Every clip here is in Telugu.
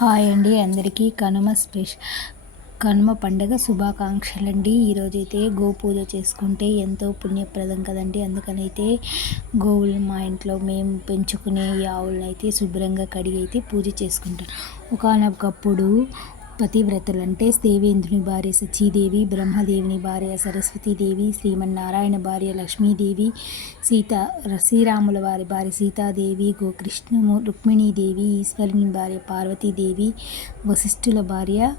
హాయ్ అండి, అందరికీ కనుమ పండుగ శుభాకాంక్షలండి. ఈరోజైతే గోపూజ చేసుకుంటే ఎంతో పుణ్యప్రదం కదండి. అందుకనైతే గోవులను మా ఇంట్లో మేము పెంచుకునే ఈ ఆవులను అయితే శుభ్రంగా కడిగి అయితే పూజ చేసుకుంటాం. ఒకానొకప్పుడు పతివ్రతలు అంటే దేవేంద్రుని భార్య సచీదేవి, బ్రహ్మదేవుని భార్య సరస్వతీదేవి, శ్రీమన్నారాయణ భార్య లక్ష్మీదేవి, శ్రీరాముల వారి భార్య సీతాదేవి, రుక్మిణీదేవి, ఈశ్వరుని భార్య పార్వతీదేవి, వశిష్ఠుల భార్య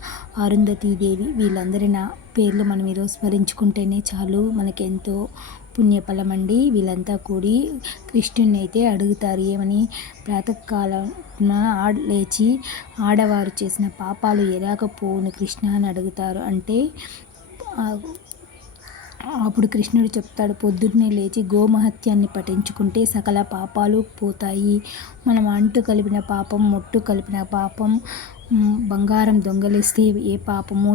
అరుంధతీదేవి, వీళ్ళందరి పేర్లు మనం ఈరోజు స్మరించుకుంటేనే చాలు మనకెంతో పుణ్యఫలమండి. వీళ్ళంతా కూడి కృష్ణుని అయితే అడుగుతారు, ఏమని? ప్రాతకాలం లేచి ఆడవారు చేసిన పాపాలు ఎలాగపోవును కృష్ణ అని అడుగుతారు. అంటే అప్పుడు కృష్ణుడు చెప్తాడు, పొద్దున్నే లేచి గోమహత్యాన్ని పఠించుకుంటే సకల పాపాలు పోతాయి. మనం అంటు కలిపిన పాపం, మొట్టు కలిపిన పాపం, బంగారం దొంగలిస్తే ఏ పాపము,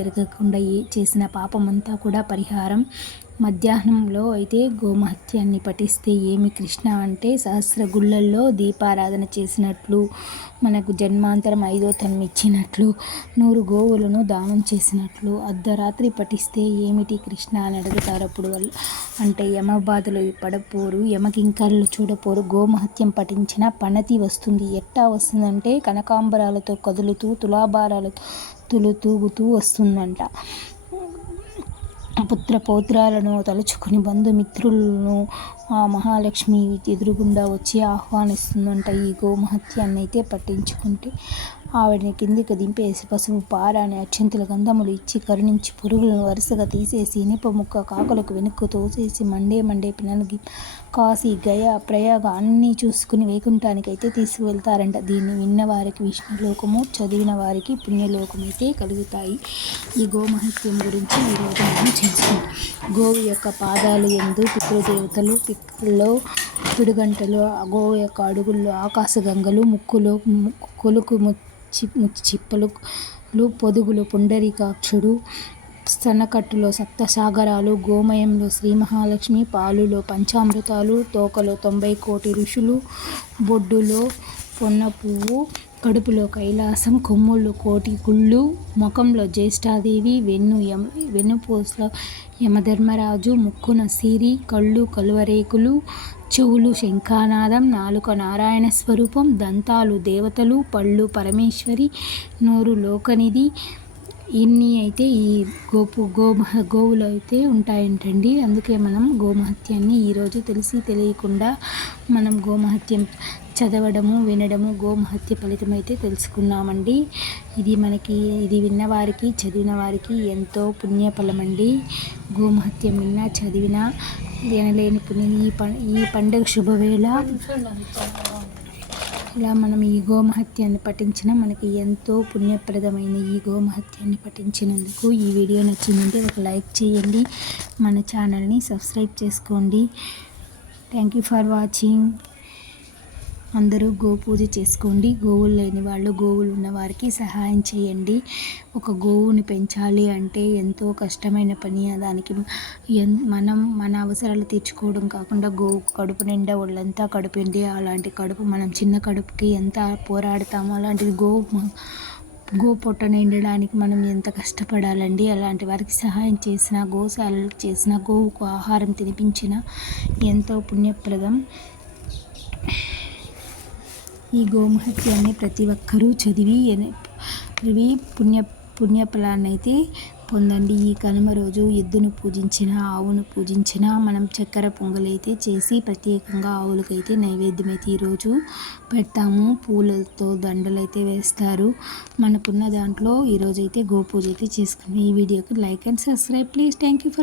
ఎరగకుండా చేసిన పాపమంతా కూడా పరిహారం. మధ్యాహ్నంలో అయితే గోమహత్యాన్ని పఠిస్తే ఏమి కృష్ణ అంటే సహస్ర గుళ్ళల్లో దీపారాధన చేసినట్లు, మనకు జన్మాంతరం 5వ తన్మ ఇచ్చినట్లు, 100 గోవులను దానం చేసినట్లు. అర్ధరాత్రి పఠిస్తే ఏమిటి కృష్ణ అని అడుగుతారు. అప్పుడు వాళ్ళు అంటే యమబాధలు పడపోరు, యమకింకర్లు చూడపోరు. గోమహత్యం పఠించిన పణతి వస్తుంది. ఎట్టా వస్తుందంటే కనకాంబరాలతో కదులుతూ, తులాభారాలతో తూగుతూ వస్తుందంట. పుత్ర పౌత్రాలను తలుచుకుని బంధుమిత్రులను ఆ మహాలక్ష్మి ఎదురుగుండా వచ్చి ఆహ్వానిస్తుందంట. ఈ గోమహత్యాన్ని అయితే పట్టించుకుంటే ఆవిడని కిందికి దింపేసి పసుపు, పారాని, అక్షంతల, గంధములు ఇచ్చి కరుణించి పురుగులను వరుసగా తీసేసి ఇనుప ముక్క కాకులకు వెనుక్కు తోసేసి మండే పిల్లలకి కాశీ, గయా, ప్రయాగ అన్నీ చూసుకుని వైకుంఠానికి అయితే తీసుకువెళ్తారంట. దీన్ని విన్నవారికి విష్ణులోకము, చదివిన వారికి పుణ్యలోకం అయితే కలుగుతాయి. ఈ గోమహత్యం గురించి ఈరోజు మనం తెలుసుకుంటాం. గోవు యొక్క పాదాలు యందు పితృదేవతలు, పిక్కల్లో పిడుగంటలు, గోవు యొక్క అడుగుల్లో ఆకాశగంగలు, ముక్కులో కొలుకు చిప్పలు, పొదుగులు పుండరీకాక్షుడు, స్తనకట్టులో సప్తసాగరాలు, గోమయంలో శ్రీ మహాలక్ష్మి, పాలులో పంచామృతాలు, తోకలో 90 కోటి ఋషులు, బొడ్డులో పొన్న పువ్వు, కడుపులో కైలాసం, కొమ్ముళ్ళు 1,000,000 గుళ్ళు, ముఖంలో జ్యేష్ఠాదేవి, వెన్నుపూసలో యమధర్మరాజు, ముక్కున సిరి, కళ్ళు కలువరేకులు, చెవులు శంఖానాదం, నాలుక నారాయణ స్వరూపం, దంతాలు దేవతలు, పళ్ళు పరమేశ్వరి, నోరు లోకనిధి. ఇన్ని అయితే ఈ గోవులు అయితే ఉంటాయంటండి. అందుకే మనం గోమహత్యాన్ని ఈరోజు తెలియకుండా మనం గోమహత్యం చదవడము, వినడము, గోమహత్య ఫలితం అయితే తెలుసుకున్నామండి. ఇది విన్నవారికి, చదివిన వారికి ఎంతో పుణ్యఫలమండి. గోమహత్యం విన్నా, చదివినా వినలేని పుణ్యం. ఈ పండుగ శుభవేళ ఇలా మనం ఈ గోమహత్యాన్ని పఠించిన మనకి ఎంతో పుణ్యప్రదమైన ఈ గోమహత్యాన్ని పఠించినందుకు ఈ వీడియో నచ్చిందంటే ఒక లైక్ చేయండి, మన ఛానల్ని సబ్స్క్రైబ్ చేసుకోండి. Thank you for watching. అందరూ గోపూజ చేసుకోండి. గోవులు లేని వాళ్ళు, గోవులు ఉన్న వారికి సహాయం చేయండి. ఒక గోవుని పెంచాలి అంటే ఎంతో కష్టమైన పని. దానికి మనం మన అవసరాలు తీర్చుకోవడం కాకుండా గోవు కడుపు నిండా ఒళ్ళంతా కడుపుంది. అలాంటి కడుపు మనం చిన్న కడుపుకి ఎంత పోరాడతామో అలాంటిది గో పొట్ట నిండడానికి మనం ఎంత కష్టపడాలండి. అలాంటి వారికి సహాయం చేసిన, గోశాలకు చేసిన, గోవుకు ఆహారం తినిపించిన ఎంతో పుణ్యప్రదం. ఈ గోమహత్యాన్ని ప్రతి ఒక్కరూ చదివి పుణ్యఫలాన్ని అయితే పొందండి. ఈ కనుమ రోజు ఎద్దును పూజించిన, ఆవును పూజించిన మనం చక్కెర పొంగలైతే చేసి ప్రత్యేకంగా ఆవులకైతే నైవేద్యం అయితే ఈరోజు పెడతాము. పూలతో దండలైతే వేస్తారు. మనకున్న దాంట్లో ఈరోజైతే గోపూజ అయితే చేసుకున్నాం. ఈ వీడియోకి like and subscribe please. Thank you for